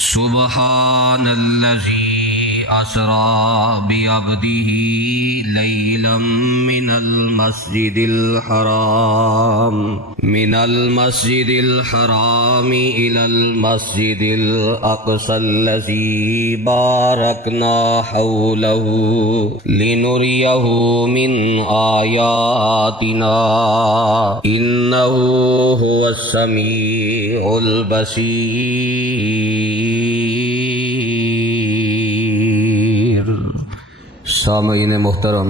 سبحان الذي أسرى بعبده ليلا من المسجد الحرام إلى المسجد الأقصى الذي باركنا حوله لنريه من آياتنا إنه هو السميع البصير۔ سامعین محترم،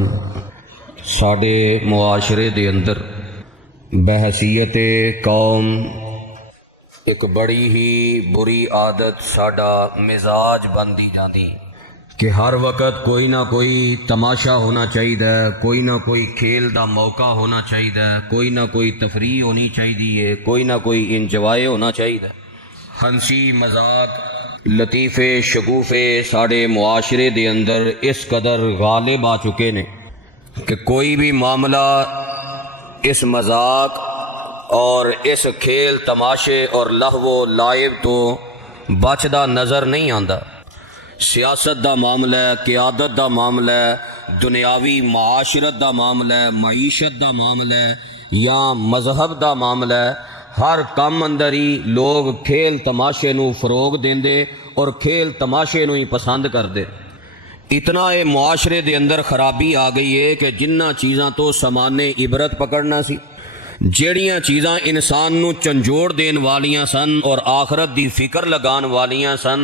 ساڈے معاشرے دے اندر بحیثیت قوم ایک بڑی ہی بری عادت ساڈا مزاج بنتی جاندی کہ ہر وقت کوئی نہ کوئی تماشا ہونا چاہیے، کوئی نہ کوئی کھیل دا موقع ہونا چاہیے، کوئی نہ کوئی تفریح ہونی چاہیے، کوئی نہ کوئی انجوائے ہونا چاہیے۔ ہنسی مذاق لطیفے شگوفے ساڑے معاشرے دے اندر اس قدر غالب آ چکے نے کہ کوئی بھی معاملہ اس مذاق اور اس کھیل تماشے اور لہو و لائب تو بچدا نظر نہیں آندا۔ سیاست دا معاملہ ہے، قیادت دا معاملہ ہے، دنیاوی معاشرت دا معاملہ ہے، معیشت دا معاملہ ہے یا مذہب دا معاملہ ہے، ہر کام اندر ہی لوگ کھیل تماشے نو فروغ دیندے اور کھیل تماشے نو ہی پسند کردے۔ اتنا اے معاشرے دے اندر خرابی آ گئی ہے کہ جنہ چیزاں تو سامانے عبرت پکڑنا سی، جیڑیاں چیزاں انسان نو چنجوڑ دین والیاں سن اور آخرت دی فکر لگان والیاں سن،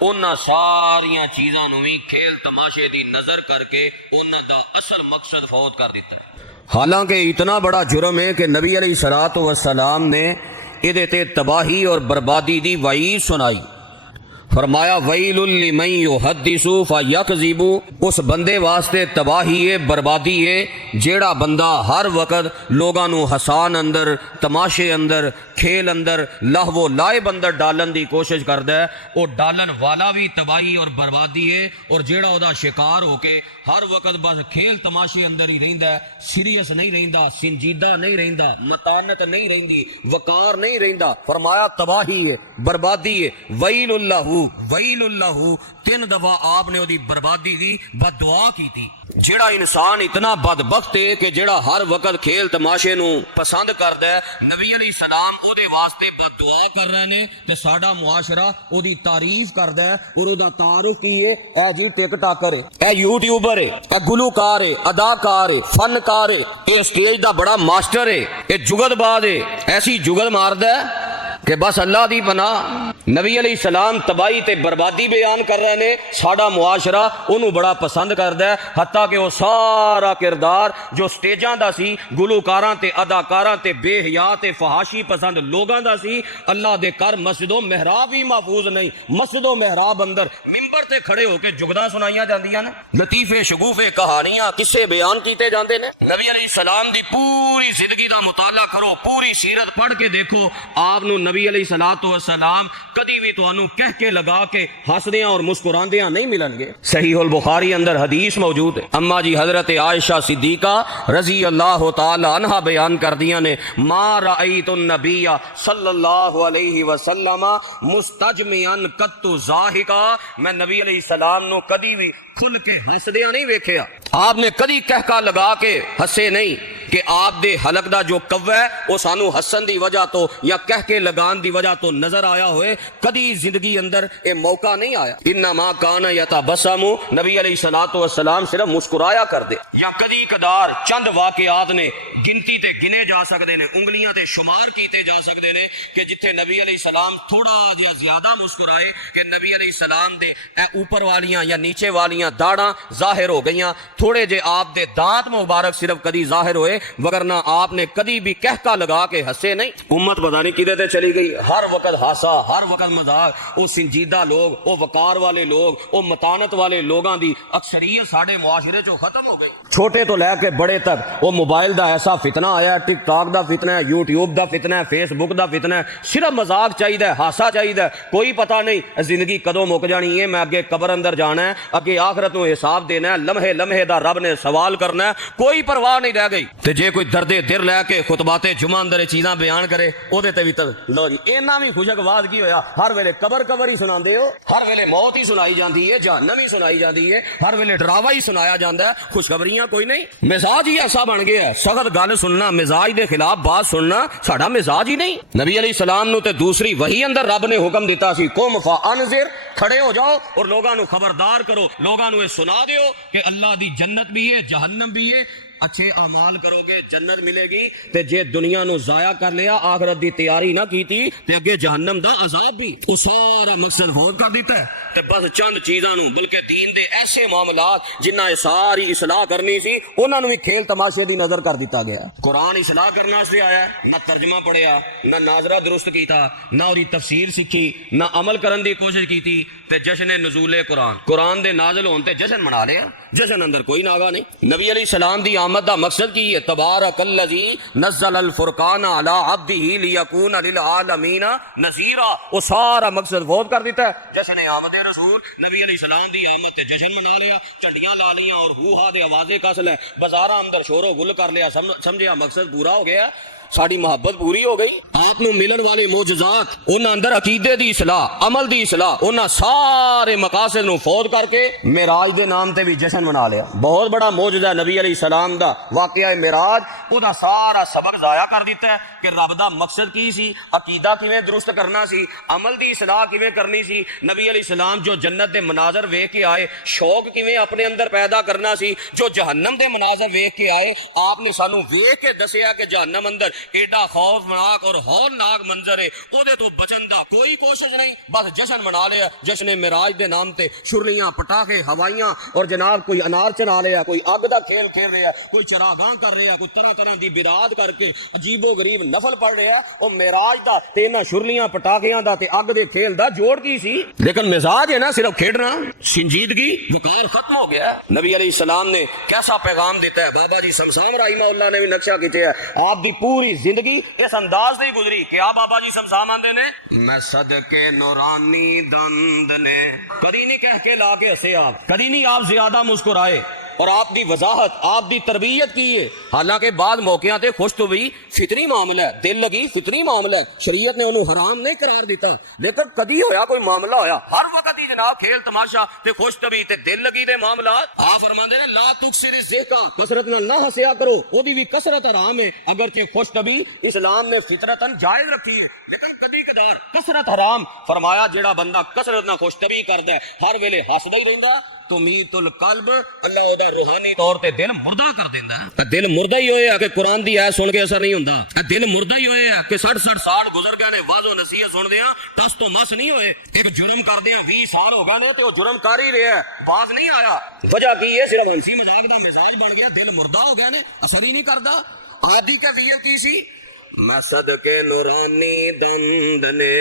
انہاں ساریاں چیزاں نو ہی کھیل تماشے دی نظر کر کے انہاں دا اصل مقصد فوت کر دیتا۔ حالانکہ اتنا بڑا جرم ہے کہ نبی علیہ الصلوۃ والسلام نے ادھے تے تباہی اور بربادی دی وعید سنائی۔ فرمایا ویل لمن یحدث فیکذب، اس بندے واسطے تباہی ہے، بربادی ہے جیڑا بندہ ہر وقت لوگاں نو حسان اندر، تماشے اندر، کھیل اندر، لہو و لائب اندر ڈالن دی کوشش کردا ہے، وہ ڈالن والا بھی تباہی اور بربادی ہے، اور جیڑا او دا شکار ہو کے ہر وقت بس کھیل تماشے اندر ہی رہندا ہے، سیریس نہیں رہندا، سنجیدہ نہیں رہندا، متانت نہیں رہندی، وقار نہیں رہندا، فرمایا تباہی ہے، بربادی ہے۔ ویل اللہ ویل اللہ، 3 دفعہ آپ نے دی بربادی دی بد دعا کی تھی۔ جیڑا انسان اتنا بدبخت ہے کہ جیڑا ہر وقت کھیل تماشے نو پسند کردا ہے، نبی علیہ السلام او دے واسطے بد دعا کر رہے نے تے ساڈا معاشرہ او دی تعریف کردا ہے، اور او دا تعارف کی ہے، اے جی ٹک ٹاکر ہے، اے یوٹیوبر ہے، اے گلوکار ہے، اداکار ہے، فنکار ہے، اے سٹیج دا بڑا ماسٹر ہے، اے جگت باز ہے، ایسی جگت ماردا ہے کہ بس اللہ دی پناہ۔ نبی علیہ السلام تباہی تے بربادی بیان کر رہے نے، ساڈا معاشرہ انہوں بڑا پسند کردا ہے، حتیٰ کہ وہ سارا کردار جو سٹیجاں دا سی، گلوکاراں تے اداکاراں تے بے حیا تے فحاشی پسند لوگاں دا سی، اللہ دے کر مسجد و محراب ہی محفوظ نہیں، مسجد و محراب اندر ممبر تے کھڑے ہو کے جگداں سنائیاں جاندیاں نے، لطیفے شگوفے کہانیاں قصے بیان کیتے جاندے نے۔ نبی علیہ السلام دی پوری زندگی دا مطالعہ کرو، پوری سیرت پڑھ کے دیکھو، آپ نو نبی علیہ الصلوۃ والسلام کدی بھی تانوں کہہ کے لگا کے ہسدیاں اور مسکراندیاں نہیں ملن گے۔ صحیح البخاری اندر حدیث موجود ہے، اما جی حضرت عائشہ صدیقہ رضی اللہ تعالی عنہا بیان کردیاں نے، ما رأیت النبی صلی اللہ علیہ وسلم مستجمعا قط ضاحکا، میں نبی علیہ السلام نو کدی بھی کھل کے ہسدیاں نہیں ویکھیا، آپ نے کدی کہکا لگا کے ہسے نہیں کہ آپ دے حلق دا جو قوہ ہے وہ سانو ہسن دی وجہ تو یا کہہ کے لگان دی وجہ تو نظر آیا ہوئے، کدی زندگی اندر اے موقع نہیں آیا۔ انما کان یتبسم، نبی علیہ الصلوۃ والسلام صرف مسکرایا کر دے، یا کدی کدار چند واقعات نے گنتی تے گنے جا سکتے نے، انگلیاں تے شمار کیتے جا سکتے نے کہ جتھے نبی علیہ السلام تھوڑا جہا زیادہ مسکرائے کہ نبی علیہ السلام دے اے اوپر والیاں یا نیچے والیاں داڑاں ظاہر ہو گئیاں، تھوڑے جے آپ دے دانت مبارک صرف کدی ظاہر ہوئے، وگرنہ آپ نے کدی بھی کہکا لگا کے ہسے نہیں۔ امت پتہ نہیں کدے تے چلی گئی، ہر وقت ہاسا، ہر وقت مذاق، او سنجیدہ لوگ، او وقار والے لوگ، او متانت والے لوگاں دی اکثریت ساڈے معاشرے چوں ختم ہو گئی۔ چھوٹے تو لے کے بڑے تک وہ موبائل دا ایسا فتنہ آیا ہے، ٹک ٹاک دا فتنہ ہے، یوٹیوب دا فتنہ ہے، فیس بک دا فتنہ ہے، صرف مذاق چاہیے، ہاسا چاہیے، کوئی پتہ نہیں زندگی کدوں مک جانی ہے، میں اگے قبر اندر جانا ہے، اگے آخرت نو حساب دینا ہے، لمحے لمحے دا رب نے سوال کرنا ہے، کوئی پرواہ نہیں رہ گئی۔ تے جے کوئی درد دل لے کے خطبات جمعہ اندر چیزاں بیان کرے او دے تے بھی لو جی اینا بھی خوشک واز کی ہویا، ہر ویلے قبر ہی سناندے ہو، ہر ویلے موت ہی سنائی جاندی ہے، جہنم ہی سنائی جاندی ہے، ہر ویلے ڈراوا ہی سنایا جاندا ہے، خوشخبریاں کوئی نہیں۔ مزاج ہی ایسا بن گیا ہے، سخت گل سننا، مزاج دے خلاف بات سننا ساڈا مزاج ہی نہیں۔ نبی علیہ السلام نو تے دوسری وحی اندر رب نے حکم دیتا سی قم فانذر، کھڑے ہو جاؤ اور لوگاں نو خبردار کرو، لوگاں نو یہ سنا دیو کہ اللہ دی جنت بھی ہے، جہنم بھی ہے، اچھے اعمال کرو گے جنت ملے گی، تے جے دنیا نو ضائع کر لیا، آخرت دی تیاری نہ کیتی تے اگے جہنم دا عذاب بھی۔ وہ سارا مقصد خود کر دیتا ہے تے بس چند چیزاں نو، بلکہ دین دے ایسے معاملات جنہاں ساری اصلاح کرنی سی انہاں نو بھی کھیل تماشے دی نظر کر دیتا گیا۔ قرآن اصلاح کرنے واسطے آیا ہے، نہ ترجمہ پڑھیا، نہ ناظرہ درست کیتا، نہ اودی تفسیر سیکھی، نہ عمل کرن دی کوشش کیتی، تے جشن نزول قرآن دے نازل ہون تے جشن منا لیا، جشن اندر کوئی ناغا نہیں۔ نبی علیہ السلام دی آمد دا مقصد کی ہے، تبارک الذی نزل الفرقان علی عبدہ لیکون للعالمین نذیرا، وہ سارا مقصد فوت کر دیتا ہے۔ جشن آمد رسول، نبی علیہ السلام دی آمد تے جشن منا لیا، چنڈیاں لا لیاں اور ہو دے آوازیں کس لے، بازاراں اندر شور و گل کر لیا، سمجھیا مقصد پورا ہو گیا، ساری محبت پوری ہو گئی۔ آپ نو ملن والے معجزات، انہاں اندر عقیدے دی اصلاح، عمل دی اصلاح، انہاں سارے مقاصد نو فوت کر کے معراج دے نام تے بھی جشن منا لیا۔ بہت بڑا معجزہ نبی علیہ السلام دا واقعہ معراج، او دا سارا سبق ضائع کر دیتا ہے کہ رب دا مقصد کی سی، عقیدہ کیویں درست کرنا سی، عمل دی اصلاح کیویں کرنی سی، نبی علیہ السلام جو جنت دے مناظر ویکھ کے آئے، شوق کیویں اپنے اندر پیدا کرنا سی، جو جہنم دے مناظر ویکھ کے آئے، آپ نے سانو ویکھ کے دسیا کہ جہنم اندر ایڈا خوفناک اور ہولناک منظر ہے، او دے تو بچن دا کوئی کوشش نہیں، بس جشن منا لیا۔ جشن معراج دے نام تے شرلیاں، پٹاخے، ہوائیاں، اور جناب کوئی انار چنا لیا، کوئی اگ دا کھیل کھیل رہا، کوئی چراغاں کر رہا، کوئی طرح طرح دی بدعات کر کے عجیب و غریب نفل پڑھ رہا۔ او معراج دا تے انہاں شرلیاں، پٹاخیاں دا تے اگ دے کھیل دا جوڑ کی سی؟ لیکن مزاج ہے نا صرف کھیڈنا، سنجیدگی، وقار ختم ہو گیا۔ نبی علیہ السلام نے کیسا پیغام دیتا ہے، بابا جی سمسام رحمہ اللہ نے بھی نقشہ کھینچا ہے، آپ دی پوری زندگی اس انداز نہیں گزری۔ کیا بابا جی سمسام آندے نے، میں صدقے نورانی دند نے، کدی نہیں کہہ کے لا کے ہسے آپ، کدی نہیں آپ زیادہ مسکرائے، اور آپ دی وضاحت، آپ دی تربیت کی ہے، حالانکہ بعد موقعوں تے خوش تو بھی فطری معاملہ ہے، دل لگی فطری معاملہ ہے، شریعت نے انہوں حرام نہیں قرار دیتا، لیکن کدی ہویا کوئی معاملہ ہویا، ہر وقت ہی جناب کھیل تماشا تے خوش طبی تے دل لگی دے معاملات۔ آپ فرماندے نے لا تکثر الضحکا، کثرت نال نہ ہسیا کرو، وہ بھی کثرت حرام ہے، اگرچہ خوش طبی اسلام نے فطرتاً جائز رکھی ہے، لیکن کبھی کدار کثرت حرام۔ فرمایا جیڑا بندہ کثرت نہ خوش طبی کردا ہے، ہر ویلے ہسدا ہی رہندا، تو میت القلب، اللہ او دا روحانی طور تے دل مردہ کر دیندا ہے۔ دل مردہ ہی ہویا کہ قرآن دی آیت سن کے اثر نہیں ہوندا، دل مردہ ہی ہویا کہ 60 سال گزر گئے نے واضح و نصیحت سن دیاں ٹس تو مس نہیں ہوئے، ایک جرم کر دیاں 20 سال ہو گئے نے تے وہ جرم کر ہی رہا ہے، باز نہیں آیا۔ وجہ کی ہے؟ صرف ہنسی مذاق دا مزاج بن گیا، دل مردہ ہو گیا نے، اثر ہی نہیں کردا۔ آدھی کیفیت کی سی، میں صدقے نورانی دند نے،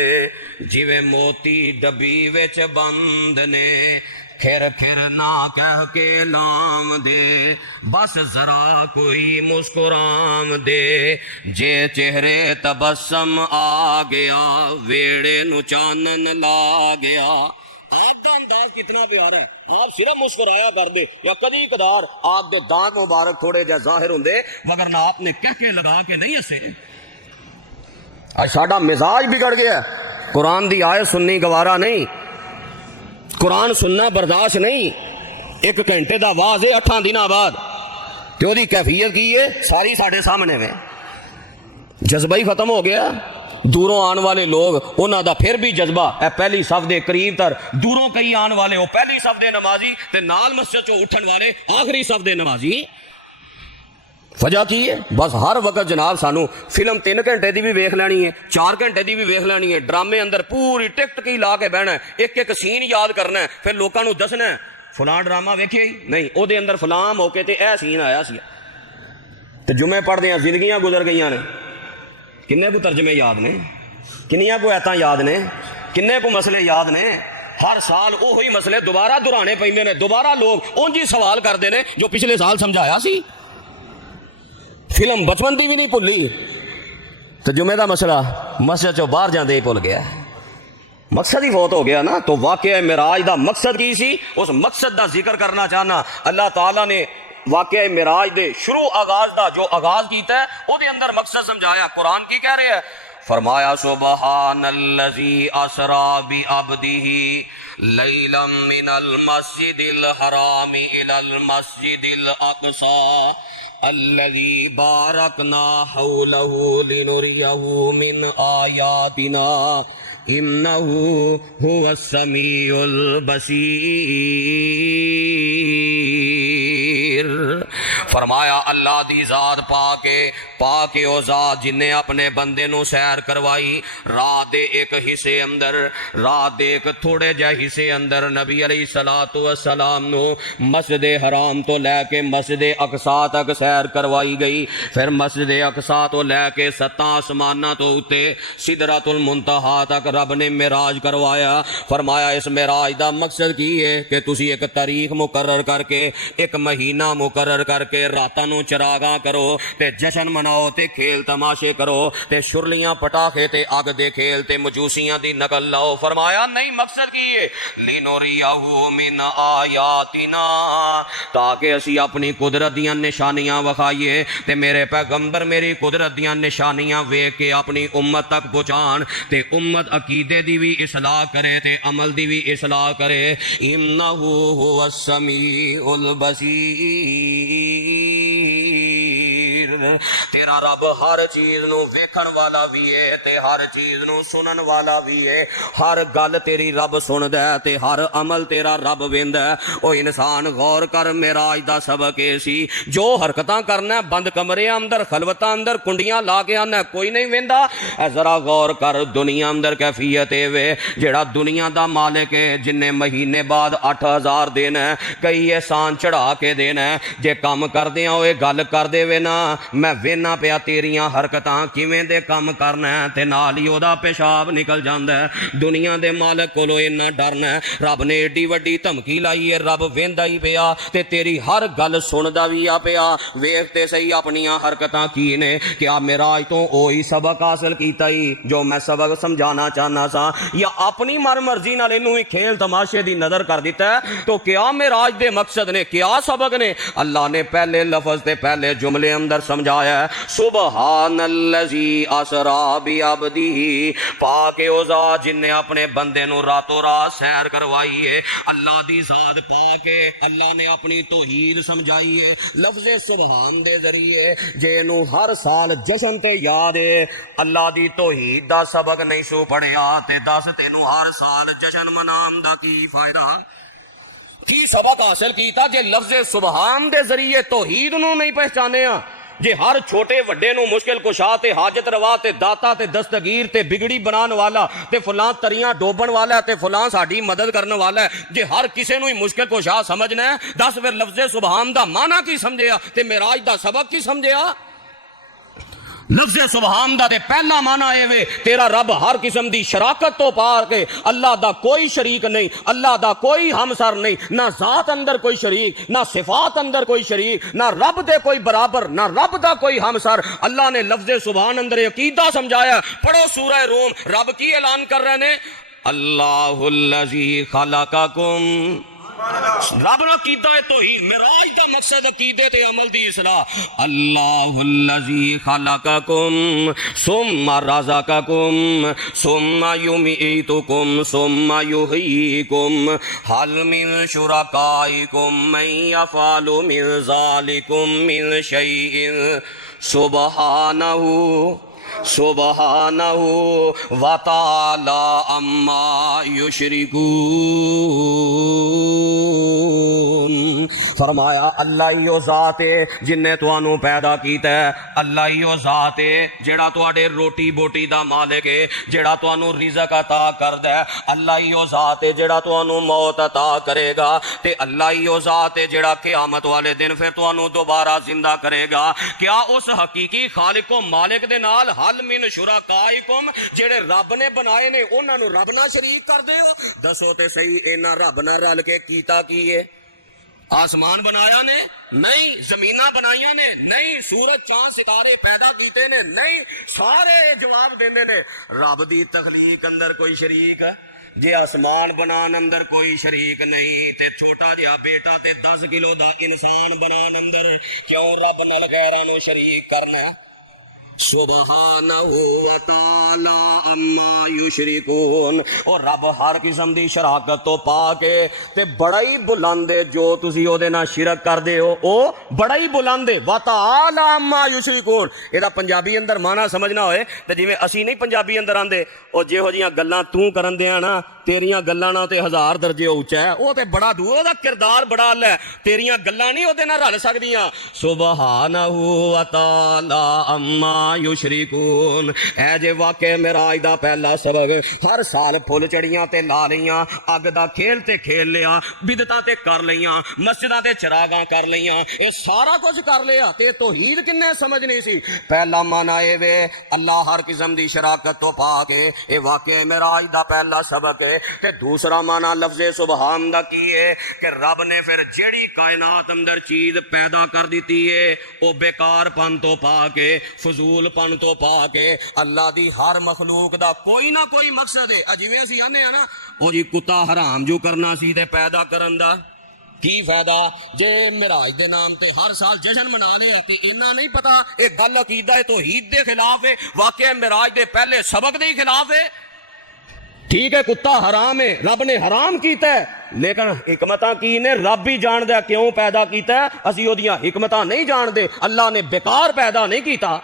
جیویں موتی ڈبی وچ بند نے، کھر کھر نہ کہہ کے لام دے، بس ذرا کوئی مسکرام دے، جے چہرے تبسم آ گیا، ویڑے نو چانن لا گیا۔ آپ کا انداز کتنا پیارا ہے، آپ صرف مسکرایا کر دے، یا کدی کدار آپ دے دانت مبارک تھوڑے جا ظاہر ہوندے، وگرنہ آپ نے کہہ کے لگا کے نہیں ہسے۔ آج ساڈا مزاج بگڑ گیا، قرآن دی آیت سننی گوارا نہیں، قرآن سننا برداشت نہیں، ایک گھنٹے دا واز ہے 8 دن بعد، تے اودی کیفیت کی ہے ساری ساڈے سامنے میں، جذبہ ہی ختم ہو گیا۔ دوروں آن والے لوگ انہاں دا پھر بھی جذبہ اے پہلی صف دے قریب تر، دوروں کئی آن والے وہ پہلی صف دے نمازی تے نال مسجد چوں اٹھن والے آخری صف دے نمازی۔ وجہ کی ہے؟ بس ہر وقت جناب سانو فلم 3 گھنٹے دی بھی ویکھ لینی ہے، 4 گھنٹے دی بھی ویکھ لینی ہے، ڈرامے اندر پوری ٹک ٹکی لا کے بہنا ہے، ایک ایک سین یاد کرنا ہے، پھر لوکاں نو دسنا ہے فلاں ڈرامہ ویکھیا ہی نہیں، او دے اندر فلاں موقع تے اے سین آیا سی، تے جمعے پڑھدے ہیں زندگیاں گزر گئیاں نے، کنے کو ترجمے یاد نے، کنیاں کو ایتاں یاد نے، کنے کو مسئلے یاد نے، ہر سال وہی مسئلے دوبارہ دہرانے پیندے نے، دوبارہ لوگ انج ہی سوال کرتے ہیں جو پچھلے سال سمجھایا سی۔ فلم بچپن دی بھی نہیں بھلی تو جمعے دا مسئلہ مسجد چوں باہر جاندے ہی بھول گیا، مقصد ہی فوت ہو گیا نا۔ تو واقعہ معراج دا مقصد کی سی، اس مقصد دا ذکر کرنا چاہنا۔ اللہ تعالیٰ نے واقعہ معراج دے شروع آغاز دا جو آغاز کیتا ہے او دے اندر مقصد سمجھایا۔ قرآن کی کہہ رہے ہیں، فرمایا سبحان الذی اسری بعبدہ لیلا من المسجد الحرام الی المسجد الاقصی الذی بارکنا حولہ لنریہ من آیاتنا انہ هو السمیع البصیر۔ فرمایا اللہ دی ذات پاک او ذات جن نے اپنے بندے نو سیر کروائی رات دے ایک حصے اندر، رات دے ایک تھوڑے جہ حصے اندر نبی علیہ السلام نو مسجد حرام تو لے کے مسجد اقصی تک سیر کروائی گئی۔ پھر مسجد اقصی تو لے کے 7 آسماناں تو اتے سدرۃ المنتہا تک رب نے معراج کروایا۔ فرمایا اس معراج دا مقصد کی ہے کہ تسی ایک تاریخ مقرر کر کے، ایک مہینہ مقرر کر کے راتاں نو چراغاں کرو تے جشن مناؤ تے کھیل تماشے کرو تے شرلیاں پٹاخے تے اگ دے کھیل تے مجوسیاں دی نقل لاؤ۔ فرمایا نہیں، مقصد کی ہے لِنُرِيَهُ مِنْ آیاتنا، تاکہ اسی اپنی قدرت دیاں نشانیاں وکھائیے تے میرے پیغمبر میری قدرت دیاں نشانیاں ویکھ کے اپنی امت تک پہنچان تے امت عقیدے دی بھی اصلاح کرے تے عمل دی بھی اصلاح کرے۔ انہ هو السمیع البصیر، تیرا رب ہر چیز نو ویکھن والا بھی ہے تے ہر چیز نو سنن والا بھی ہے، ہر گل تیری رب سندا ہے تے ہر عمل تیرا رب ویندا ہے۔ او انسان غور کر، معراج دا سبق اے سی جو حرکتاں کرنا ہے بند کمرے اندر خلوتاں اندر کنڈیاں لا کے آنا کوئی نہیں ویندا، اے ذرا غور کر دنیا اندر کیفیت اے وے جڑا دنیا دا مالک ہے جن نے مہینے بعد 8000 دینا ہے، کئی احسان چڑھا کے دینا ہے، جے کام کردیاں ہوئے گل کر دے وے نا میں وینا پیا تیریاں حرکتاں کیویں دے کام کرنا ہے تے نال ہی او دا پیشاب نکل جاندا ہے۔ دنیا دے مالک کولو اتنا ڈرنا ہے، رب نے ایڈی وڈی دھمکی لائی ہے، رب ویندا ہی پیا تے تیری ہر گل سندا وی آ پیا۔ ویکھ تے صحیح اپنیاں حرکتاں کی نے، کیا معراج تو اوہی سبق حاصل کیتا ہی جو میں سبق سمجھانا چاہنا سا، یا اپنی مرضی نال اینوں ہی کھیل تماشے دی نظر کر دیتا ہے؟ تو کیا معراج دے مقصد نے، کیا سبق نے؟ اللہ نے پہلے لفظ تے پہلے جملے اندر سمجھایا ہے سبحان الذی اسری بعبدہ، پاک او ذات جن نے اپنے بندے نو راتوں رات سیر کروائی ہے۔ اللہ دی ذات پاک ہے، اللہ نے اپنی توحید سمجھائی ہے لفظ سبحان دے ذریعے، جے نو ہر سال جشن تے یاد ہے اللہ دی توحید دا سبق نہیں سو پڑھیا تے دس تینوں ہر سال جشن منان دا کی فائدہ؟ کی سبق حاصل کیتا جے لفظ سبحان دے ذریعے توحید نو نہیں پہچانیا؟ جے ہر چھوٹے وڈے نو مشکل کشا تے حاجت روا تے داتا تے دستگیر تے بگڑی بنان والا تے فلاں تریاں ڈوبن والا تے فلاں ساڈی مدد کرنے والا ہے، جے ہر کسے نو ہی مشکل کشا سمجھنا ہے، دس پھر لفظ سبحان دا معنی کی سمجھیا تے معراج دا سبق کی سمجھیا؟ لفظ سبحان دا تے پہلا معنی اے وے تیرا رب ہر قسم دی شراکت تو پار کے، اللہ دا کوئی شریک نہیں، اللہ دا کوئی ہمسر نہیں، نہ ذات اندر کوئی شریک، نہ صفات اندر کوئی شریک، نہ رب دے کوئی برابر، نہ رب دا کوئی ہمسر۔ اللہ نے لفظ سبحان اندر عقیدہ سمجھایا۔ پڑھو سورہ روم، رب کی اعلان کر رہے نے اللہ الذی خلقکم، رب نے عقیدہ ہے توحید، معراج دا مقصد عقیدے تے عمل دی اصلاح۔ اللہ الذی خلقکم ثم رزقکم ثم یمیتکم ثم یحییکم هل من شرکائکم من یفعل من ذلکم من شیء سبحانہ سبحانہ وتعالی عما یشرکون۔ فرمایا اللہ ہی او ذات ہے جن نے تانوں پیدا کیتا ہے، اللہ ہی او ذات ہے جڑا تواڈے روٹی بوٹی دا مالک ہے، جڑا تانوں رزق عطا کردا ہے، اللہ ہی او ذات ہے جڑا تانوں موت عطا کرے گا، تے اللہ ہی او ذات ہے جڑا قیامت والے دن پھر تانوں دوبارہ زندہ کرے گا۔ کیا اس حقیقی خالق و مالک دے نال حل من شرکائکم جڑے رب نے بنائے نے انہاں نوں رب نال شریک کر دے ہو؟ دسو تے صحیح انہاں رب نال رل کے کیتا کی ہے؟ آسمان بنایا نے نہیں، زمیناں بنائیاں نے نہیں، سورج چاند ستارے پیدا کیتے نے نہیں، سارے جواب دیندے نے رب دی تخلیق اندر کوئی شریک ہے؟ جے آسمان بنان اندر کوئی شریک نہیں تے چھوٹا جہا بیٹا تے 10 کلو دا انسان بنان اندر کیوں رب نال غیراں نوں شریک کرنا ہے؟ سبحانہ و تعالی اما یشرکون۔ اور رب ہر قسم دی شراکت تو پا کے تے بڑا ہی بلند ہے جو تسی او دے نال شرک کردے ہو، او بڑا ہی بلند ہے۔ و تعالی اما یشرکون اے دا پنجابی اندر معنی سمجھنا ہوئے تے جویں اسی نہیں پنجابی اندر آندے او جہو جیاں گلاں تو کرن دیاں نا تیریاں گلاں نال تے 1000 درجے اونچا ہے، او تے بڑا دور، او دا کردار بڑا اعلی ہے، تیریاں گلاں نہیں او دے نال رل سکدیاں۔ سبحانہ و تعالی اما یشرکون۔ اے جے واقع معراج دا پہلا سبق، ہر سال پھل چڑیاں تے لا لیاں، اگ دا کھیل تے کھیل لیا، بدعتاں تے کر لیاں، مسجداں تے چراغاں کر لیاں، اے سارا کچھ کر لیا تے توحید کنے سمجھنی سی؟ پہلا معنی اے وے اللہ ہر قسم دی شراکت تو پا کے، اے واقع معراج دا پہلا سبق ہے۔ تے دوسرا معنی لفظ سبحان دا کی ہے کہ رب نے پھر جیڑی کائنات اندر چیز پیدا کر دیتی ہے او بیکار پن تو پا کے، فضول پن تو پا کے، اللہ دی ہر مخلوق دا کوئی نہ کوئی مقصد ہے۔ جویں اسی آنے ہیں نا او جی کتا حرام جو کرنا سی تے پیدا کرن دا کی فائدہ؟ جے معراج دے نام تے ہر سال جشن منا لے تے انہاں نہیں پتا اے گل عقیدہ توحید دے خلاف ہے، واقعہ معراج دے پہلے سبق دے خلاف ہے۔ ٹھیک ہے کتا حرام ہے، رب نے حرام کیتا ہے، لیکن حکمتاں کی نے رب بھی جان دے کیوں پیدا کیتا ہے، اسی او دیاں حکمتاں نہیں جان دے۔ اللہ نے بیکار پیدا نہیں کیتا،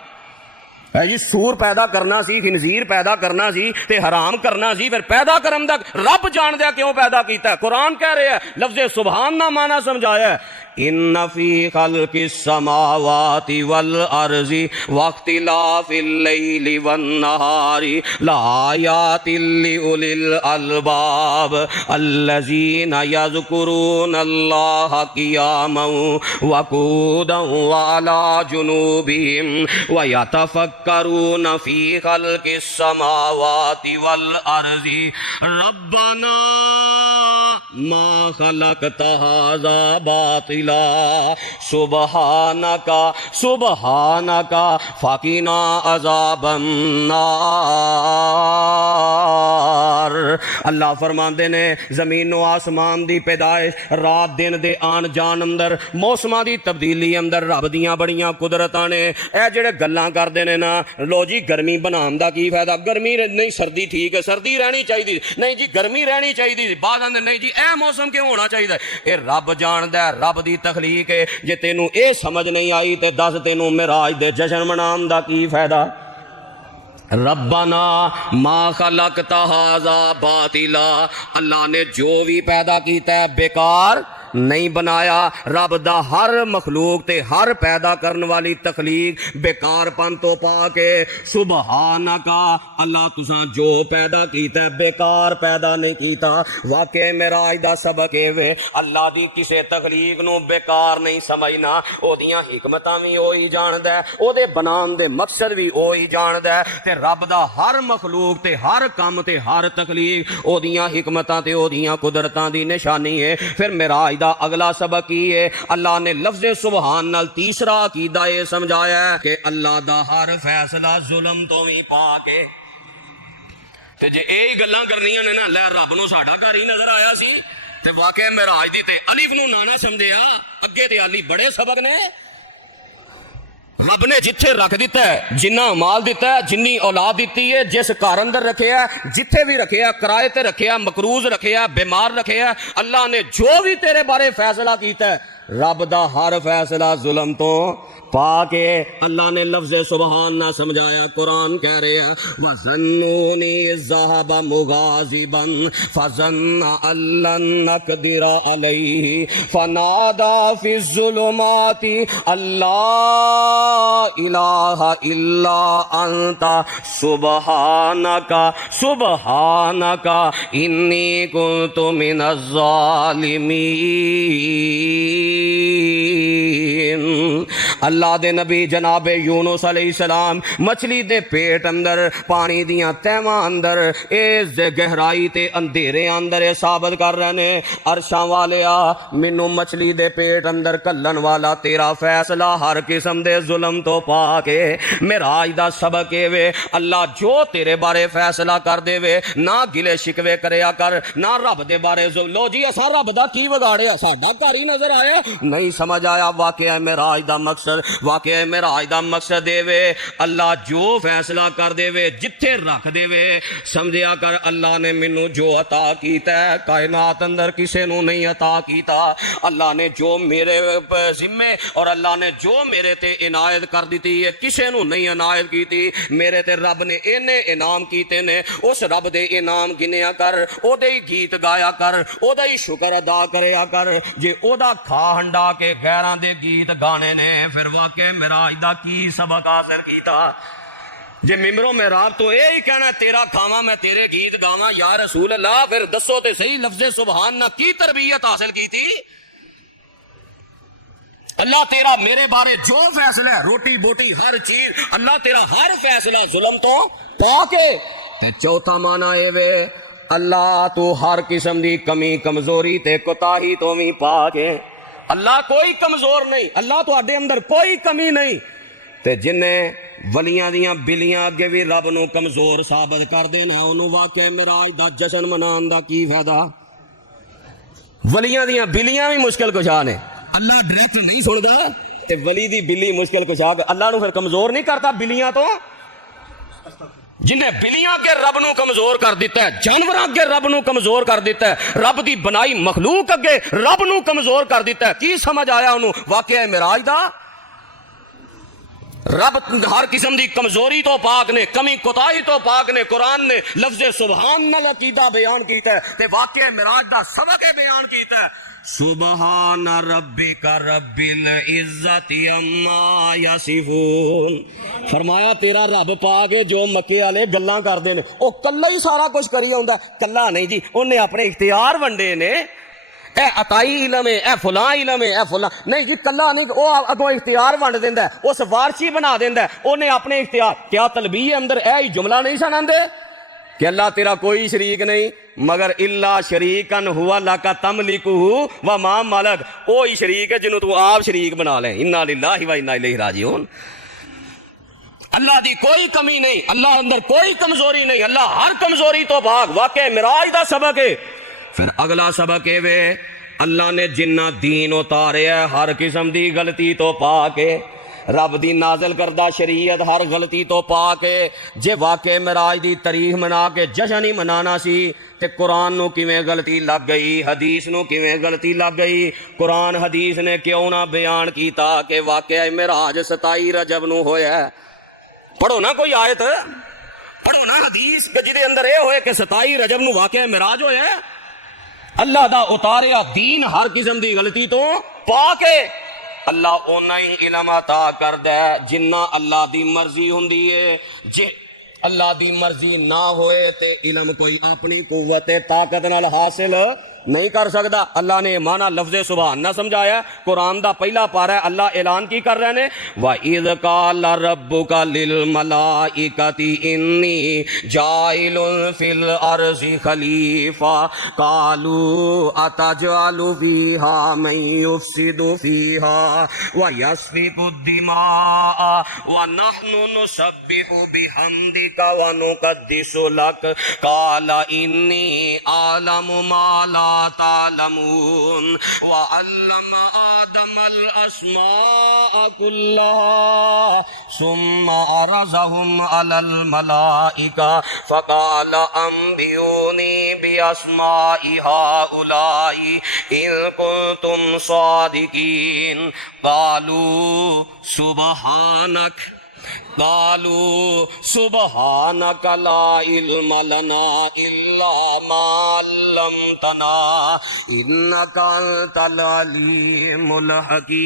جی سور پیدا کرنا سی، خنزیر پیدا کرنا سی تے حرام کرنا سی، پھر پیدا کرن دا رب جان دیا کیوں پیدا کیتا ہے۔ قرآن کہہ رہے ہیں لفظ سبحان نہ معنی سمجھایا ہے، ان فی خلق السماوات والارض واختلاف اللیل والنہار لآیات لأولی الالباب الذین یذکرون اللہ قیاما وقعودا وعلی جنوبہم ویتفکرون فی خلق السماوات والارض ربنا ما خلقت هذا باطلا سبحانک سبحانک فقنا عذاب النار۔ اللہ فرماندے نے زمین و آسمان دی پیدائش، رات دن دے آن جان اندر، موسماں دی تبدیلی اندر رب دیاں بڑیاں قدرتاں نے۔ اے جڑے گلاں کردے نے نا لو جی گرمی بنان دا کی فائدہ، گرمی نہیں سردی ٹھیک ہے، سردی رہنی چاہیے، نہیں جی گرمی رہنی چاہیے، بعد اندر نہیں جی اے موسم کیوں ہونا چاہیے؟ اے رب جاندا ہے، رب دی تخلیق ہے۔ جے تینوں اے سمجھ نہیں آئی تے دس تینوں معراج دے جشن منان دا کی فائدہ؟ ربنا ما خلقت ھذا باطلا، اللہ نے جو بھی پیدا کیتا ہے بیکار نہیں بنایا۔ رب دا ہر مخلوق تے ہر پیدا کرن والی تخلیق بیکار پن تو پا کے سبحانکا، اللہ تساں جو پیدا کیتا ہے بیکار پیدا نہیں کیتا۔ واقع معراج دا سبق اے وے اللہ دی کسے تخلیق نو بیکار نہیں سمجھنا، او دیاں حکمتاں بھی وہی جاندا ہے، او دے بنان دے مقصد بھی وہی جاندا ہے، تے رب دا ہر مخلوق تے ہر کم تے ہر تخلیق او دیاں حکمتاں تے او دیاں قدرتاں دی نشانی ہے۔ پھر معراج دا اگلا سبق ہی ہے اللہ نے لفظ سبحان نال تیسرا عقیدہ یہ سمجھایا ہے کہ اللہ دا ہر فیصلہ ظلم تو بھی پا کے۔ تے جے یہی گلاں کرنیاں نے نا، لے رب نو ساڈا گھر ہی نظر آیا سی تے واقع معراج دی تے الف نو نانا سمجھیا، اگے تے علی بڑے سبق نے۔ رب نے جتھے رکھ دیتا ہے، جنہ مال دیتا ہے، جنی اولاد دیتی ہے، جس گھر اندر رکھے ہے، جتھے بھی رکھے ہے، کرائے تے رکھے ہے، مقروض رکھے ہے، بیمار رکھے ہے، اللہ نے جو بھی تیرے بارے فیصلہ کیتا ہے، رب دا ہر فیصلہ ظلم تو پا کے اللہ نے لفظ سبحان نہ سمجھایا. قرآن کہہ رہے ہیں وَظَنُّونِي ذَهَبَ مُغَاضِبًا فَظَنَّ أَن لَّن نَّقْدِرَ عَلَيْهِ فَنَادَىٰ فِي الظُّلُمَاتِ أَن لَّا إِلَٰهَ إِلَّا أَنتَ سُبْحَانَكَ سُبْحَانَكَ إِنِّي كُنتُ مِنَ الظَّالِمِينَ. اللہ دے نبی جناب یونس علیہ السلام مچھلی دے پیٹ اندر پانی دیاں تہواں اندر اس گہرائی تے اندھیرے اندر ثابت کر رہے نے عرشاں والیا مینوں مچھلی دے پیٹ اندر کلن والا تیرا فیصلہ ہر قسم دے ظلم تو پا کے معراج دا سبق اے وے اللہ جو تیرے بارے فیصلہ کر دے وے نہ گلے شکوے کریا کر نہ رب دے بارے لو جی اساں رب دا کی وگاڑیا ساڈا گھر ہی نظر آیا نہیں سمجھ آیا. واقعہ معراج دا مقصد واقعہ معراج دا مقصد دے وے اللہ جو فیصلہ کر دے وے جتھے رکھ دے وے سمجھیا کر اللہ نے مینوں جو عطا کیتا ہے کائنات اندر کسے نو نہیں عطا کیتا. اللہ نے جو میرے ذمے اور اللہ نے جو میرے تے عنایت کر دیتی ہے کسے نو نہیں عنایت کیتی. میرے تے رب نے اینے انعام کیتے نے اس رب دے انعام گنیا کر او دے گیت گایا کر او دا ہی شکر ادا کریا کر. جے او دا کھا ہنڈا کے غیراں دے گیت گانے نے پھر واقع معراج دا کی سبق حاصل کیتا. جے ممبروں معراج تو اے ہی کہنا تیرا کھاواں میں تیرے گیت گاواں یا رسول اللہ پھر دسو تے صحیح لفظ سبحان نہ کی تربیت حاصل کی تھی. اللہ تیرا میرے بارے جو فیصلہ ہے روٹی بوٹی ہر چیز اللہ تیرا ہر فیصلہ ظلم تو پا کے. چوتھا معنی اے وے اللہ تو ہر قسم دی کمی کمزوری تے کوتاہی تو بھی پا کے. اللہ کوئی کمزور نہیں اللہ تو اڈے اندر کوئی کمی نہیں. تے جنہیں ولیاں دیاں بلیاں اگے بھی رب نو کمزور ثابت کر دینا انہوں واقعہ معراج دا جشن منان دا کی فائدہ. ولیاں دیاں بلیاں بھی مشکل کشا نے اللہ ڈائریکٹ نہیں سندا تے ولی دی بلی مشکل کشا اللہ نو پھر کمزور نہیں کرتا بلیاں تو. جنہیں بلیاں کے رب نو کمزور کر دیتا ہے جانوراں کے رب نو کمزور کر دیتا ہے رب دی بنائی مخلوق اگے رب نو کمزور کر دیتا ہے. کی سمجھ آیا انہوں واقعہ معراج دا. رب ہر قسم دی کمزوری تو پاک نے کمی کوتاہی تو پاک نے. قرآن نے لفظ سبحان نال عقیدہ بیان کیتا ہے تے واقعہ معراج دا سبق بیان کیتا ہے. سبحان ربک رب العزت عما یصفون. فرمایا تیرا رب پاک ہے جو مکے والے گلاں کردے نے او کلا ہی سارا کچھ کری ہوندا ہے. کلا نہیں جی انہیں اپنے اختیار ونڈے نے اے عطائی علم ہے اے فلاں علم ہے اے فلاں نہیں جی کلا نہیں او اگوں اختیار ونڈ دیندا ہے اس وارثی بنا دیندا ہے انہیں اپنے اختیار. کیا تلبیہ اندر اے ہی جملہ نہیں سناندے کہ اللہ تیرا کوئی شریک نہیں مگر اللہ شریکن ہوا لکا تملکہ وما ملک. وہی شریک ہے جنہوں تو آپ شریک بنا لیں. انا للہ و انا الیہ راجعون. اللہ دی کوئی کمی نہیں اللہ اندر کوئی کمزوری نہیں اللہ ہر کمزوری تو پاک. واقع معراج دا سبق ہے. پھر اگلا سبق ہے وے اللہ نے جنہ دین اتارے ہے ہر قسم دی غلطی تو پاک ہے. رب دی نازل کردہ شریعت ہر غلطی تو پاک ہے. جے واقع معراج دی تاریخ منا کے جشن ہی منانا سی تے قرآن نو کیویں غلطی لگ گئی حدیث نو کیویں غلطی لگ گئی. قرآن حدیث نے کیوں نہ بیان کیتا کہ واقعہ معراج 27 رجب نو ہویا ہے. پڑھو نا کوئی آیت پڑھو نا حدیث جدے اندر اے ہوئے کہ 27 رجب نو واقعہ معراج ہویا ہے. اللہ دا اتاریا دین ہر قسم دی غلطی تو پاک ہے. اللہ اونا ہی علم عطا کردہ ہے جنہ اللہ دی مرضی ہوندی ہے. جے اللہ دی مرضی نہ ہوئے تے علم کوئی اپنی قوت طاقت نال حاصل نہیں کر سکتا. اللہ نے مانا لفظ سبحان نہ سمجھایا. قرآن دا پہلا پارہ ہے اللہ اعلان کی کر رہے ہیں وَإِذْ قَالَ رَبُّكَ لِلْمَلَائِكَةِ إِنِّي جَاعِلٌ فِي الْأَرْضِ خَلِيفَةً قَالُوا أَتَجْعَلُ فِيهَا مَن يُفْسِدُ فِيهَا وَيَسْفِكُ الدِّمَاءَ وَنَحْنُ نُسَبِّحُ بِحَمْدِكَ وَنُقَدِّسُ لَكَ قَالَ إِنِّي أَعْلَمُ مَا لَا لا تعلمون وعلم آدم الأسماء كلها ثم عرضهم على الملائكة فقال أنبئوني بأسماء هؤلاء إن كنتم صادقين قالوا سبحانك لا علم لنا إلا ما علمتنا إنك أنت العليم الحكيم۔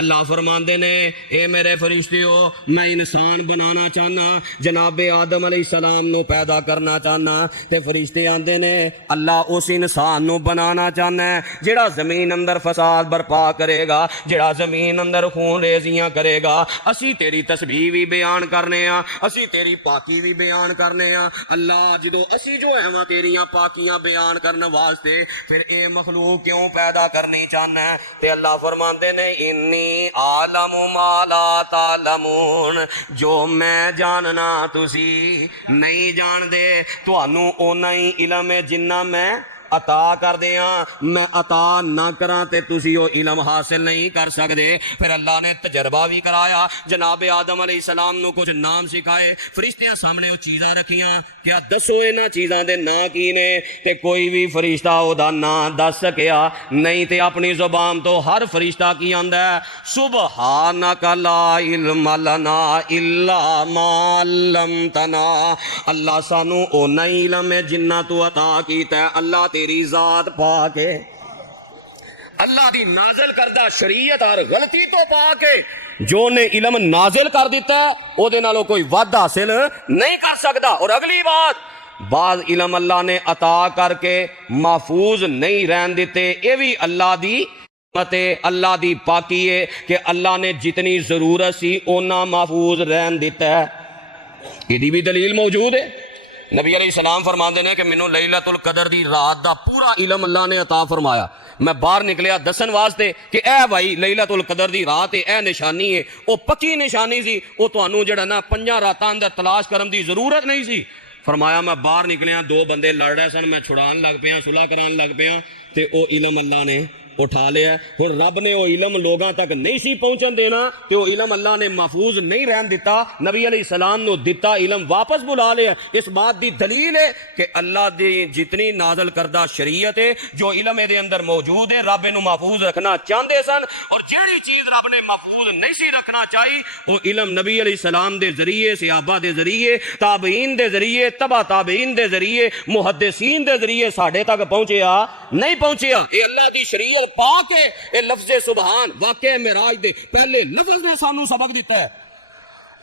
اللہ فرماندے نے اے میرے فرشتیو میں انسان بنانا چاہنا، جناب آدم علیہ السلام نو پیدا کرنا چاہنا، تے فرشتے آندے نے اللہ اس انسان نو بنانا چاہنا ہے جڑا زمین اندر فساد برپا کرے گا، جڑا زمین اندر خون ریزیاں کرے گا۔ اسی تیری تسبیح بھی بیان کرنے ہاں، اسی تیری پاکی بھی بیان کرنے ہاں۔ اللہ جدو اسی جو ہے وہاں تیریاں پاکیاں بیان کرنے واسطے پھر اے مخلوق کیوں پیدا کرنی چاہنا ہے؟ تے اللہ فرماندے نے انی عالم ما لا تعلمون، جو میں جاننا تسی نہیں جان دے، تانوں اونا ہی علم ہے جنہ میں عطا کر دیاں، میں عطا نہ کراں تے تسی وہ علم حاصل نہیں کر سکدے۔ پھر اللہ نے تجربہ بھی کرایا، جناب آدم علیہ السلام نو کچھ نام سکھائے، فرشتیاں سامنے وہ چیزاں رکھیاں، کیا دسو انہاں چیزاں دے نا کی نے؟ تے کوئی بھی فرشتہ او دا نا دس سکیا نہیں، تے اپنی زبان تو ہر فرشتہ کی آندا ہے سبحانک لا علم لنا الا ما علمتنا، اللہ سانو اونا ہی علم ہے جنہ تو عطا کیتا ہے۔ اللہ تیری ذات پا کے، اللہ دی نازل کردہ شریعت اور غلطی تو پا کے جو نے علم نازل کر دیتا ہے او دے نالوں کوئی ود حاصل نہیں کر سکتا۔ اور اگلی بات، بعض علم اللہ نے عطا کر کے محفوظ نہیں رہن دیتے، یہ بھی اللہ دی اللہ دی پاکی ہے کہ اللہ نے جتنی ضرورت سی اونا محفوظ رہن دیتا ہے۔ یہ بھی دلیل موجود ہے۔ نبی علیہ السلام فرماندے نے کہ مینوں لیلۃ القدر دی رات دا پورا علم اللہ نے عطا فرمایا، میں باہر نکلیا دسن واسطے کہ اے بھائی لیلۃ القدر دی رات ہے، اے نشانی ہے، او پکی نشانی سی، او تانوں جڑا نا 5 راتاں اندر تلاش کرن دی ضرورت نہیں سی۔ فرمایا میں باہر نکلیا، 2 بندے لڑ رہے سن، میں چھڑان لگ پیا، صلح کران لگ پیا، تے او علم اللہ نے اٹھا لیا۔ ہن رب نے وہ علم لوگاں تک نہیں سی پہنچن دینا کہ وہ علم اللہ نے محفوظ نہیں رہن دیتا، نبی علیہ السلام نو دتا علم واپس بلا لیا۔ اس بات دی دلیل ہے کہ اللہ دی جتنی نازل کردہ شریعت ہے، جو علم دے اندر موجود ہے، رب انہوں محفوظ رکھنا چاہتے سن، اور جیڑی چیز رب نے محفوظ نہیں سی رکھنا چاہی وہ علم نبی علیہ السلام دے ذریعے، صحابہ دے ذریعے، تابعین دے ذریعے، تبع تابعین دے ذریعے، محدثین دے ذریعے ساڑھے تک پہنچیا نہیں پہنچیا۔ یہ اللہ دی شریعت پا کے اے لفظ سبحان واقع معراج دے پہلے لفظ نے سانو سبق دیتا ہے۔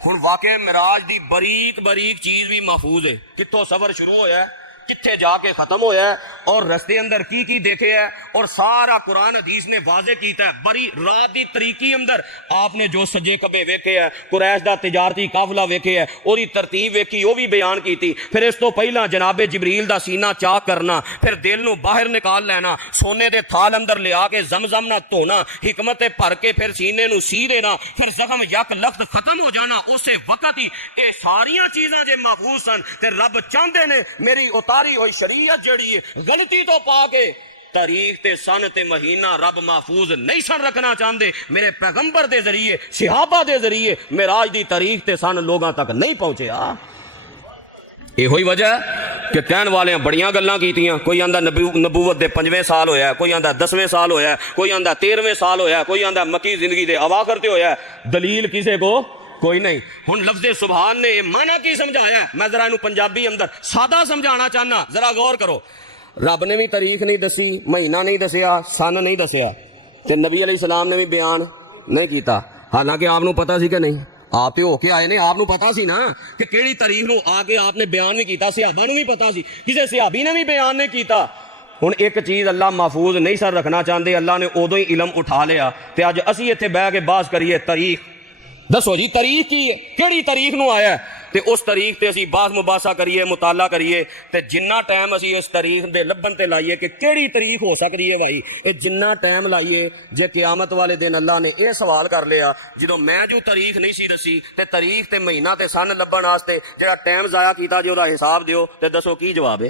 ہن واقع معراج دی باریک باریک چیز بھی محفوظ ہے، کتوں سفر شروع ہویا ہے، کتھے جا کے ختم ہویا ہے، اور رستے اندر کی دیکھے ہے، اور سارا قرآن حدیث نے واضح کیتا ہے۔ بڑی رات دی طریقی اندر آپ نے جو سجے کبے ویکھے ہے، قریش دا تجارتی قافلہ ویکھے ہے، اور ترتیب ویکھی وہ بھی بیان کیتی۔ پھر اس تو پہلا جناب جبریل دا سینہ چاک کرنا، پھر دل نو باہر نکال لینا، سونے دے تھال اندر لیا کے زمزم نہ دھونا، حکمت بھر کے پھر سینے نو سی دینا، پھر زخم یک لخت ختم ہو جانا اسے وقت ہی۔ اے ساریاں چیزاں جے محفوظ سن تے رب چاہندے نے میری اتاری ہوئی شریعت جڑی ہے غلطی تو پا کے تاریخ تے سن تے مہینہ رب محفوظ نہیں سن رکھنا چاہندے، میرے پیغمبر دے ذریعے، صحابہ دے ذریعے معراج دی تاریخ تے سن لوگاں تک نہیں پہنچے۔ یہ ہوئی وجہ ہے کہ کہن والے بڑیاں گلاں کیتیاں، کوئی آندا نبوت دے 5ویں سال ہویا ہے، کوئی آندا 10ویں سال ہویا ہے، کوئی آندا 13ویں سال ہویا ہے، کوئی آندا مکی زندگی دے اواخر تے ہویا ہے، دلیل کسے کو کوئی نہیں۔ ہن لفظ سبحان نے معنی کی سمجھایا ہے، میں ذرا انہوں پنجابی اندر سادہ سمجھانا چاہنا، ذرا غور کرو۔ رب نے بھی تاریخ نہیں دسی، مہینہ نہیں دسیا، سن نہیں دسیا، تے نبی علیہ السلام نے بھی بیان نہیں کیتا، حالانکہ آپ نو پتا سی کہ نہیں، آپ تے ہو کے آئے نے، آپ نو پتا سی نا کہ کیڑی تاریخ نو آ کے آپ نے بیان نہیں کیتا، صحابہ نو بھی پتا سی، کسے صحابی نے بھی بیان نہیں کیتا۔ ہن ایک چیز اللہ محفوظ نہیں سر رکھنا چاہتے، اللہ نے ادو ہی علم اٹھا لیا، تے اج اسی اتنے بہ کے بحث کریے تاریخ۔ دسو جی تاریخ کی کیڑی تاریخ نو آیا ہے؟ تے اس تاریخ تے اسی باس مباحثہ کریے مطالعہ کریے تے جنہ ٹائم اسی اس تاریخ دے لبن تے لائیے کہ کیڑی تاریخ ہو سکتی ہے بھائی یہ جنہ ٹائم لائیے جے قیامت والے دن اللہ نے یہ سوال کر لیا جدوں میں جو تاریخ نہیں سی دسی تے تاریخ تے مہینہ تے سن لبن واسطے جڑا ٹائم ضائع کیتا جے دا حساب دیو تے دسو کی جواب ہے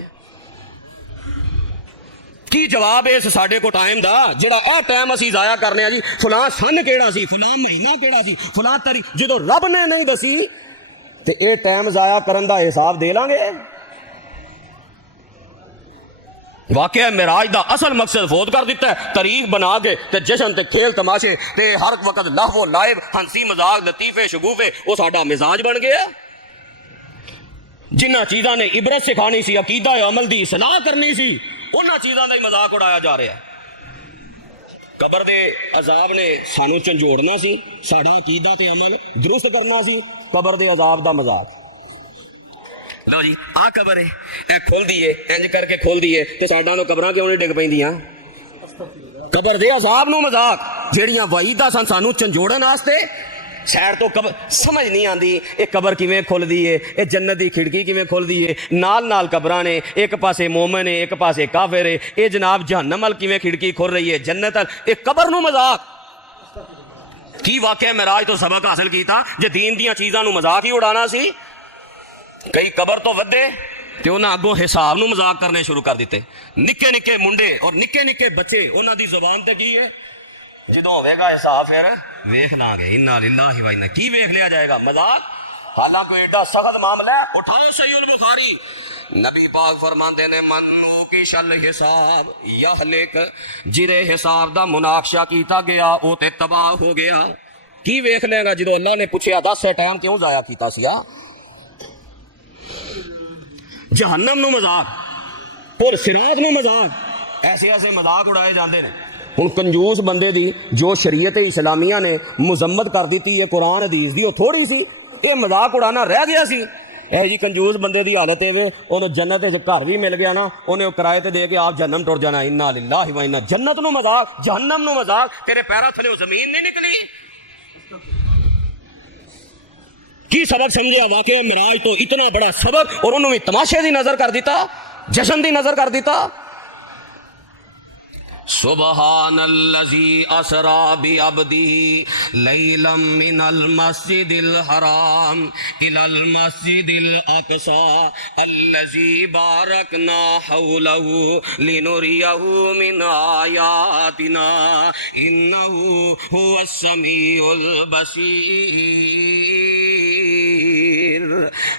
کی جواب ہے اس ساڈے کو ٹائم دا جڑا اے ٹائم اسی ضائع کرنے جی فلاں سن کیڑا سی فلاں مہینہ کیڑا سی فلاں تاریخ جدوں رب نے نہیں دسی تے اے ٹائم ضائع کرن دا حساب دے لیں گے واقعہ معراج دا اصل مقصد فوت کر دیتا ہے تاریخ بنا کے تے جشن تے کھیل تماشے تے ہر وقت لہو و لائب ہنسی مذاق لطیفے شگوفے وہ ساڈا مزاج بن گیا جنہ چیزاں نے عبرت سکھانی سی عقیدہ عمل دی اصلاح کرنی سی انہاں چیزاں دا ہی مذاق اڑایا جا رہا ہے قبر دے عذاب نے سانو جھنجوڑنا سی ساڈا عقیدہ تے عمل درست کرنا سی قبر دے عذاب دا مذاق لو جی آ قبر ہے اے کھول دیے انج کر کے کھول دیے تے ساڈاں نو قبراں کیوں نہیں ڈگ پیندیاں قبر دے عذاب نو مذاق جیڑیاں وعیداں سن سانو جھنجوڑن واسطے سیر تو قبر سمجھ نہیں آندی اے قبر کیویں کھل دی ہے اے جنت دی کھڑکی کیویں کھل دی ہے نال نال قبراں نے ایک پاسے مومن ہے ایک پاسے کافر ہے اے جناب جہنم ال کیویں کھڑکی کھل رہی ہے جنت ال اے قبر نو مذاق کی واقعہ معراج تو سبق حاصل کیتا جے دین دیاں چیزاں نو مذاق ہی اڑانا سی کئی قبر تو ودے تے انہاں اگوں حساب نو مذاق کرنے شروع کر دیتے نکے نکے منڈے اور نکے نکے بچے انہاں دی زبان تے کی ہے جدوں ہوے گا حساب پھر ویکھ لاں گے انا للہ و انا کی ویکھ لیا جائے گا مذاق حالانکہ ایڈا سخت معاملہ ہے اٹھاؤ صحیح البخاری نبی پاک فرماندے نے منو کی شل حساب یہلک جرے حساب دا مناقشہ کیتا گیا او تے تباہ ہو گیا کی ویکھ لے گا جدوں اللہ نے پوچھیا دس ٹائم کیوں ضائع کیتا سیا جہنم نو مذاق اور صراط نو مذاق ایسے ایسے مذاق اڑائے جاندے نے ہن کنجوس بندے دی جو شریعت اسلامیہ نے مذمت کر دیتی ہے قرآن حدیث دی وہ تھوڑی سی یہ مذاق اڑانا رہ گیا سی اے جی کنجوس بندے دی حالت ہے انہوں جنت گھر بھی مل گیا نا انہیں کرائے تے دے کے آپ جہنم ٹر جانا انا للہ و انا جنت نو مذاق جہنم نو مذاق تیرے پیرا تھلے زمین نہیں نکلی کی سبق سمجھیا واقعہ معراج تو اتنا بڑا سبق اور انہوں نے تماشے دی نظر کر دیتا جشن دی نظر کر دیتا سبحان الذی اسری بعبدہ لیلا من المسجد الحرام الی المسجد الاقصی الذی بارکنا حولہ لنریہ من آیاتنا انہ هو السمیع البصیر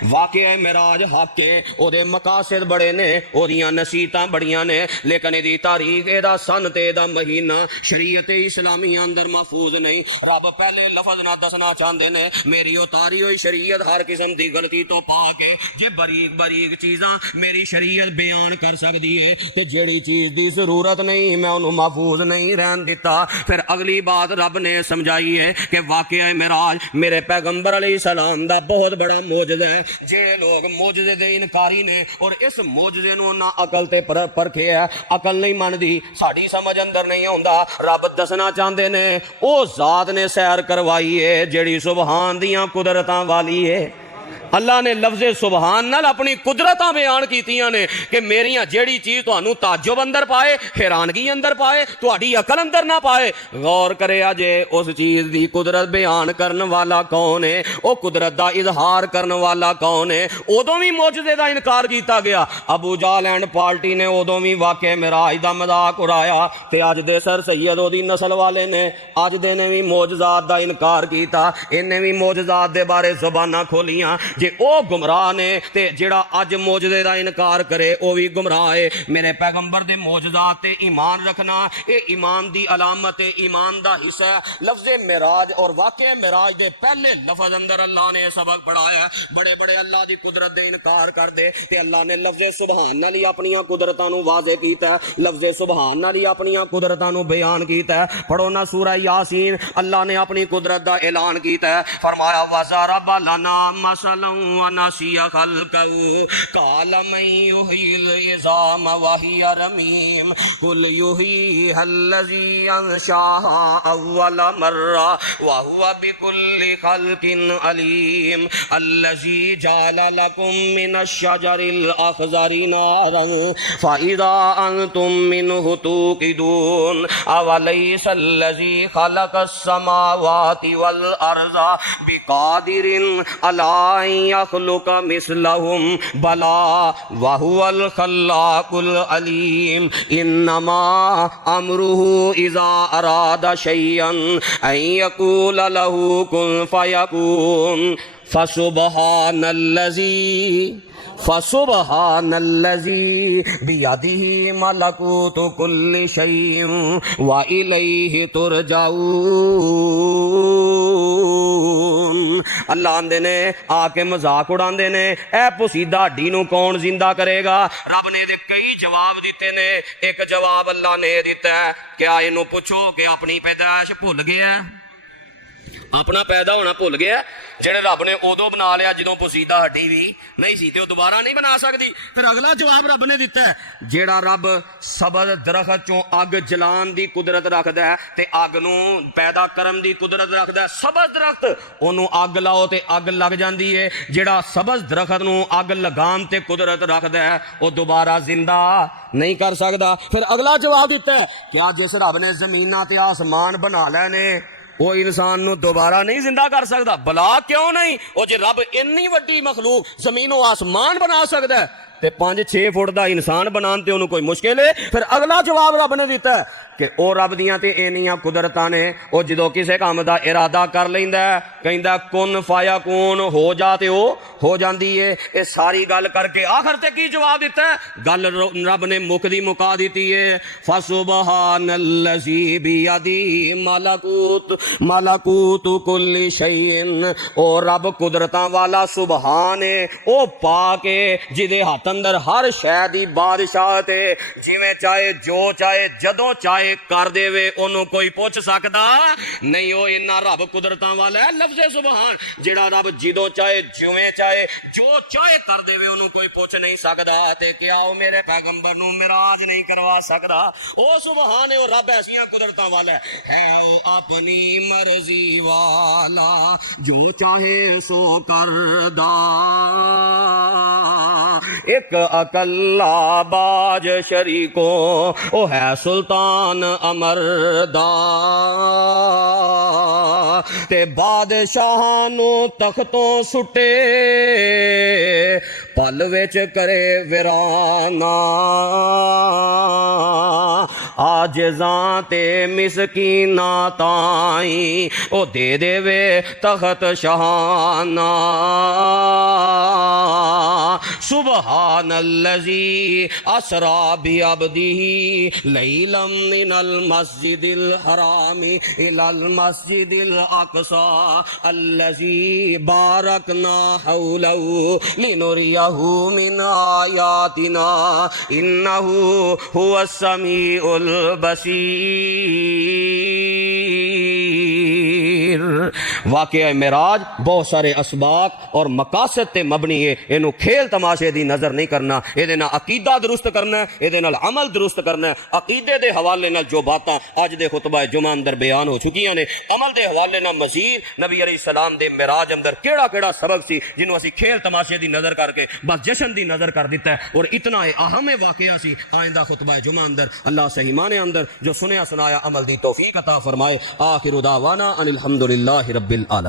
واقعہ معراج حق کے او دے مقاصد بڑے نے او دیاں نصیحتاں بڑیاں نے لیکن دی تاریخ دا سن تے دا مہینہ شریعت اسلامی اندر محفوظ نہیں رب پہلے لفظ نہ دسنا چاہندے نے میری اتاری ہوئی شریعت ہر قسم دی غلطی تو پا کے جے باریک باریک چیزاں میری شریعت بیان کر سکدی ہے تے جیڑی چیز دی ضرورت نہیں میں انہوں محفوظ نہیں رہن دیتا پھر اگلی بات رب نے سمجھائی ہے کہ واقعہ معراج میرے پیغمبر علیہ السلام دا بہت بڑا معجزہ ہے جے لوگ معجزے دے انکاری نے اور اس معجزے نو نہ عقل تے پرکھے ہے عقل نہیں مندی ساڈی سمجھ اندر نہیں ہوندا رب دسنا چاہندے نے او ذات نے سیر کروائی ہے جیڑی سبحان دیاں قدرتاں والی ہے اللہ نے لفظ سبحان نال اپنی قدرتاں بیان کیتیاں نے کہ میریاں جیڑی چیز تانوں تعجب اندر پائے حیرانگی اندر پائے تہاڈی عقل اندر نہ پائے غور کرے اجے اس چیز دی قدرت بیان کرن والا کون ہے او قدرت دا اظہار کرن والا کون ہے اودوں بھی معجزے دا انکار کیتا گیا ابو جہل اینڈ پارٹی نے اودوں بھی واقعہ معراج دا مذاق اڑایا تے اج دے سر سید او دی نسل والے نے اج دے نے بھی معجزات دا انکار کیتا انہیں بھی معجزات دے بارے زباناں کھولیاں جے او گمراہ نے تے جڑا اج معجزے دا انکار کرے او بھی گمراہ ہے میرے پیغمبر دے معجزات تے ایمان رکھنا اے ایمان دی علامت ایمان دا حصہ ہے لفظ معراج اور واقعہ معراج دے پہلے لفظ اندر اللہ نے سبق پڑھایا بڑے بڑے اللہ دی قدرت دے انکار کر دے تے اللہ نے لفظ سبحان نال ہی اپنی قدرتاں نو واضح کیتا ہے لفظ سبحان نال ہی اپنی قدرتاں نو بیان کیتا ہے پڑھو نا سورہ یاسین اللہ نے اپنی قدرت دا اعلان کیتا ہے فرمایا وَضَرَبَ لَنَا مَثَلًا عجلا ونسي خلقه قال من يحيي العظام وهي رميم قل يحييها الذي أنشأها أول مرة وهو بكل خلق عليم الذي جعل لكم من الشجر الأخضر نارا فإذا أنتم منه توقدون أوليس الذي خلق السماوات والأرض بقادر على أن يخلق مثلهم بلى وهو الخلاق العليم إنما أمره إذا أراد شيئا أن يقول له كن فيكون فسبحان الذي بيده ملكوت كل شيء وإليه ترجعون۔ اللہ آندے نے آ کے مذاق اڑاندے نے اے پسیدہ ہڈی نو کون زندہ کرے گا؟ رب نے دے کئی جواب دیتے نے، ایک جواب اللہ نے دیتا ہے کیا اینو پوچھو کہ اپنی پیدائش بھول گیا ہے؟ اپنا پیدا ہونا بھول گیا جڑے رب نے ادو بنا لیا جدوں پوسیدہ ہڈی بھی نہیں سی تے وہ دوبارہ نہیں بنا سکتی۔ پھر اگلا جواب رب نے دیتا ہے جیڑا رب سبز درخت چوں اگ جلان دی قدرت رکھدا ہے تے اگ نو پیدا کرن دی قدرت رکھدا ہے، سبز درخت اونوں اگ لاؤ تے اگ لگ جاندی ہے، جیڑا سبز درخت نو اگ لگان تے قدرت رکھدا ہے وہ دوبارہ زندہ نہیں کر سکدا۔ پھر اگلا جواب دیتا ہے کیا جس رب نے زمیناں تے آسمان بنا لے نے وہ انسان نو دوبارہ نہیں زندہ کر سکتا؟ بلا کیوں نہیں؟ وہ جی رب انی وڈی مخلوق زمین و آسمان بنا سکتا ہے تے 5-6 فٹ دا انسان بنان تے انہوں کوئی مشکل ہے؟ پھر اگلا جواب رب نے دیتا ہے کہ او رب دیاں تے اینیاں قدرتاں نے او جدوں کسے کام دا ارادہ کر لیندا ہے کہندا کن فیکون ہو جا تے او ہو جاندی ہے۔ اے ساری گل کر کے آخر تے کی جواب دیتا ہے؟ گل رب نے مکدی مکا دیتی ہے فسبحان الذی بیدی ملکوت کل شیء، او رب قدرتاں والا سبحان ہے، او پاک ہے جدے ہاتھ اندر ہر شے دی بادشاہت ہے، جویں چاہے جو چاہے جدوں چاہے کر دے وے انہوں کوئی پوچھ سکدا نہیں۔ وہ انہا رب قدرتاں والا ہے لفظ سبحان جڑا رب جدوں چاہے جویں چاہے جو چاہے کر دے وے انہوں کوئی پوچھ نہیں سکدا تے کیا وہ میرے پیغمبر نو معراج نہیں کروا سکدا؟ او سبحان ہے، وہ رب ایسیاں قدرتاں والا ہے وہ اپنی مرضی والا جو چاہے سو کردا، ایک اکلا باج شریکوں او ہے سلطان امردا، تے بادشاہ نو تختوں سٹے پل وچ کرے ویرانا، عاجزاں تے مسکیناں تائیں او دے دے وے تخت شہانہ۔ سبحان الذی اسری بعبدہ لیلا من المسجد الحرام الی المسجد الاقصی الذی بارکنا حولہ لنریہ من آیاتنا انہ هو السمیع البصیر۔ واقعہ معراج بہت سارے اسباق اور مقاصد تے مبنی ہے، اینو کھیل تماشے دی نظر نہیں کرنا، یہ عقیدہ درست کرنا ہے، یہ عمل درست کرنا ہے۔ عقیدے دے حوالے نال جو باتاں اج دے خطبہ جمعہ اندر بیان ہو چکیاں نے، عمل دے حوالے نال مزید نبی علیہ السلام دے معراج اندر کیڑا کیڑا سبق سی جنوں اسی کھیل تماشے دی نظر کر کے بس جشن دی نظر کر دیتا ہے، اور اتنا اہم واقعہ سی آئندہ خطبہ جمعہ اندر اللہ صحیح معنی اندر جو سنیا سنایا عمل دی توفیق عطا فرمائے۔ آخر دعوانا ان الحمدللہ رب العالمین۔